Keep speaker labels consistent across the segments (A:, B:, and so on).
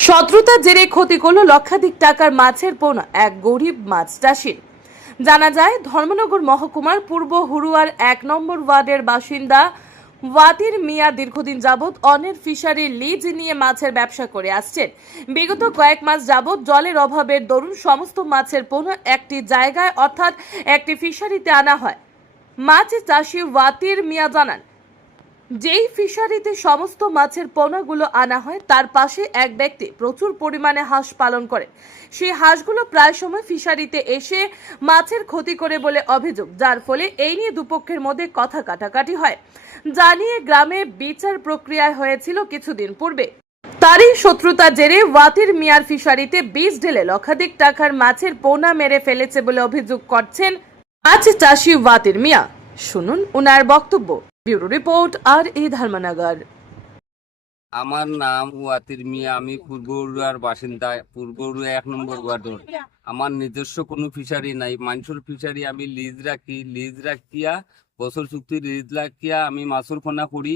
A: শত্রুতার জেরে ক্ষতি করল লক্ষাধিক টাকার মাছের পোনা, এক গরিব মাছ চাষির। জানা যায়, ধর্মনগর মহকুমার পূর্ব হুরুয়ার এক নম্বর ওয়ার্ডের বাসিন্দা ওয়াতির মিয়া দীর্ঘদিন যাবৎ অনের ফিশারি লিজ নিয়ে মাছের ব্যবসা করে আসছেন। বিগত কয়েক মাস যাবৎ জলের অভাবের দরুন সমস্ত মাছের পোনা একটি জায়গায় অর্থাৎ একটি ফিশারিতে আনা হয়। মাছ চাষি ওয়াতির মিয়া জানান যেই ফিশারিতে সমস্ত মাছের পোনাগুলো আনা হয়, তার পাশে এক ব্যক্তি প্রচুর পরিমাণে হাঁস পালন করে। সেই হাঁসগুলো প্রায় সময় ফিশারিতে এসে মাছের ক্ষতি করে বলে অভিযোগ, যার ফলে এই নিয়ে দুপক্ষের মধ্যে কথা কাটাকাটি হয়। জানিয়ে গ্রামে বিচার প্রক্রিয়া হয়েছিল কিছুদিন পূর্বে। তারই শত্রুতা জেরে ওয়াতির মিয়ার ফিশারিতে বীজ ঢেলে লক্ষাধিক টাকার মাছের পোনা মেরে ফেলেছে বলে অভিযোগ করছেন মাছ চাষি ওয়াতির মিয়া। শুনুন উনার বক্তব্য। ব্যুরো রিপোর্ট আর এ ধর্মনগর।
B: আমার নাম ওয়াতির মিয়া, আমি পূর্ব উড়ুয়ার বাসিন্দা। পূর্ব উড়ুয়া এক নম্বর ওয়ার্ডর। আমার নিজস্ব কোনো ফিশারি নাই। মানুষের ফিশারি আমি লিজ রাখি। লিজ রাখিয়া, বছর চুক্তি লিজ রাখিয়া আমি মাছুর ফোনা করি।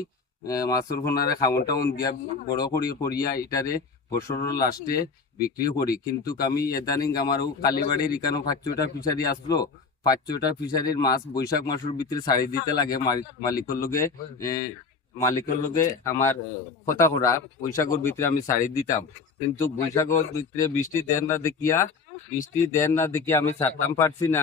B: মাছুর ফোনারে খাওয়ন টাউন দিয়া বড় করি, করিয়া এটারে বছরের লাস্টে বিক্রি করি। কিন্তু আমি এদানিং আমারও কালীবাড়ির ইকানো পাঁচশোটা ফিশারি আসলো। পাঁচশোটা ফিশারির মাছ বৈশাখ মাসের ভিতরে ছাড়ি দিতে লাগে মালিকের আহ, মালিকের লগে আমার কথা করা বৈশাখের ভিতরে আমি ছাড়ি দিতাম। কিন্তু বৈশাখের ভিতরে বৃষ্টি দেন না দেখিয়া বৃষ্টি দেন না দেখিয়া আমি ছাড়তাম পারছি না।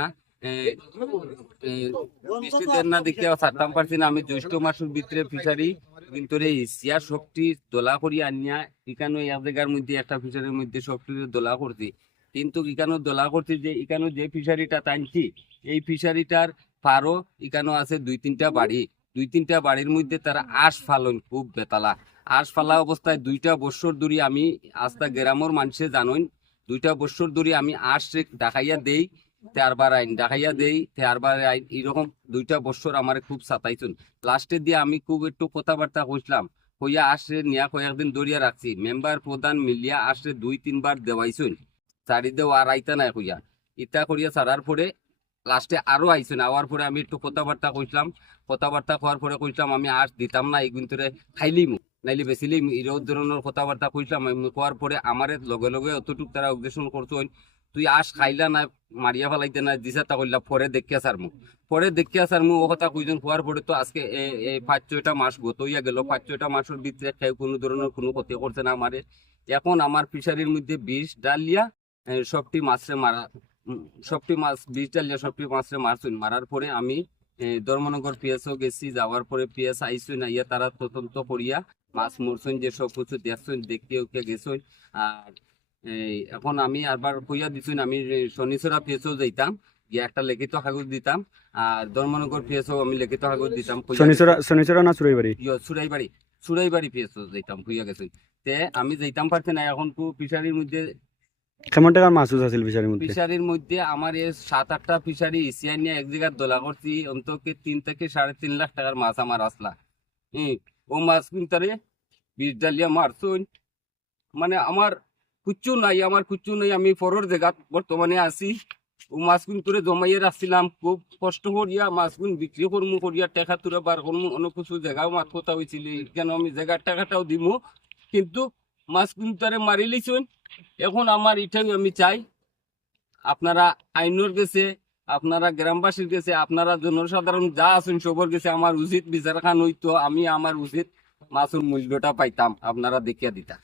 B: বৃষ্টি দেন না দেখিয়া ছাড়তাম পারছি না। আমি জ্যৈষ্ঠ মাসের ভিতরে ফিশারি কিন্তু রে ইসিয়া সবটি দোলা করি আনিয়া ইকানো এক জায়গার মধ্যে একটা ফিশারির মধ্যে সবটি দোলা করছি। কিন্তু ইকানো দোলা করছি যে, ইকানো যে ফিশারিটা টানছি, এই ফিশারিটার পারো ইকানো আছে দুই তিনটা বাড়ি। দুই তিনটা বাড়ির মধ্যে তারা আশ ফালন খুব বেতালা। আশ ফালা অবস্থায় দুইটা বছর ধরে আমি আস্তা গ্রামের মানুষে জানোই দুইটা বছর ধরে আমি আশ দেখাইয়া দেই তেরবার আইন দেখাইয়া দেই তেরবার আইন এরকম দুইটা বছর আমার খুব সাতাইছুন। লাস্টে দিয়ে আমি খুব একটু কথাবার্তা কইছিলাম, কইয়া আসে নিয়া কয়েকদিন দরিয়া রাখছি। মেম্বার প্রধান মিলিয়া আসে দুই তিনবার দেওয়াইছুন। চারি দেও আর আইতা নাই কইয়া ইটা করিয়া ছাড়ার পরে লাস্টে আরও আইছুন আওয়ার পরে আমি একটু কথাবার্তা কইছিলাম কথাবার্তা কওয়ার পরে কইছিলাম আমি আস দিতাম না, এই কিন্তু খাইলিমু নাইলে বেচিলিম এরকম ধরনের কথাবার্তা কইছিলাম আমি কোয়ার পরে আমারে লগে লগে অতটুক তারা অবজেকশন করছেন তুই আস খাইলা না মারিয়া ফেলাইতে না, দিছা তা কইলা পরে দেখিয়া সার মুখ পরে দেখিয়া সার মুখ ও কথা কইজন কোয়ার পরে তো আজকে পাঁচ ছয়টা মাস গতইয়া গেল। পাঁচ ছয়টা মাসের ভিতরে কোনো ধরনের কোনো ক্ষতি করছে না আমারে এখন আমার ফিশারির মধ্যে বিষ ডালিয়া সবটি মাছরে মারা সবটি মাছ বিষ ডালিয়া সবটি মাছরে মারছুন মারার পরে আমি ধর্মনগর পিএসও গেছি যাওয়ার পরে পিএস আইসুন আইয়া তারা তদন্ত করিয়া মাছ মরছুন যে সব কিছু দেখছুন দেখতে ওকে গেছুন আর এখন আমি আবার কইয়া দিছুন আমি শনিচরা পিএসও যাইতাম গিয়ে একটা লিখিত কাগজ দিতাম আর ধর্মনগর পিএসও আমি লিখিত কাগজ দিতাম
C: শনিচরা শনিচরা না চুরাইবাড়ি
B: ইয়ো, চুরাইবাড়ি চুরাইবাড়ি পিএসও যাইতাম কইয়া গেছুন তে আমি যাইতাম পারছি না এখন ফিশারির মধ্যে
C: মাছ
B: মানে আমার নাই আমার নাই, আমি পরের জায়গাত বর্তমানে আছি। ও মাছ কিনতুরে জমাইয়ে রাখছিলাম, খুব কষ্ট করিয়া মাছ কিন বিক্রি করমু, করিয়া টাকা তুলে বার করমু, অনেক কিছু জায়গাও মাছ কথা হয়েছিল কেন আমি জায়গার টাকাটাও দিমু, কিন্তু মাছ কিনতারে মারি এখন আমার এটাই আমি চাই, আপনারা আইনর গেছে, আপনারা গ্রামবাসীর গেছে, আপনারা জনসাধারণ যা আছেন সবর গেছে, আমার উচিত বিচার খান হইতো, আমি আমার উচিত মাসুর মূল্যটা পাইতাম, আপনারা দেখিয়া দিতা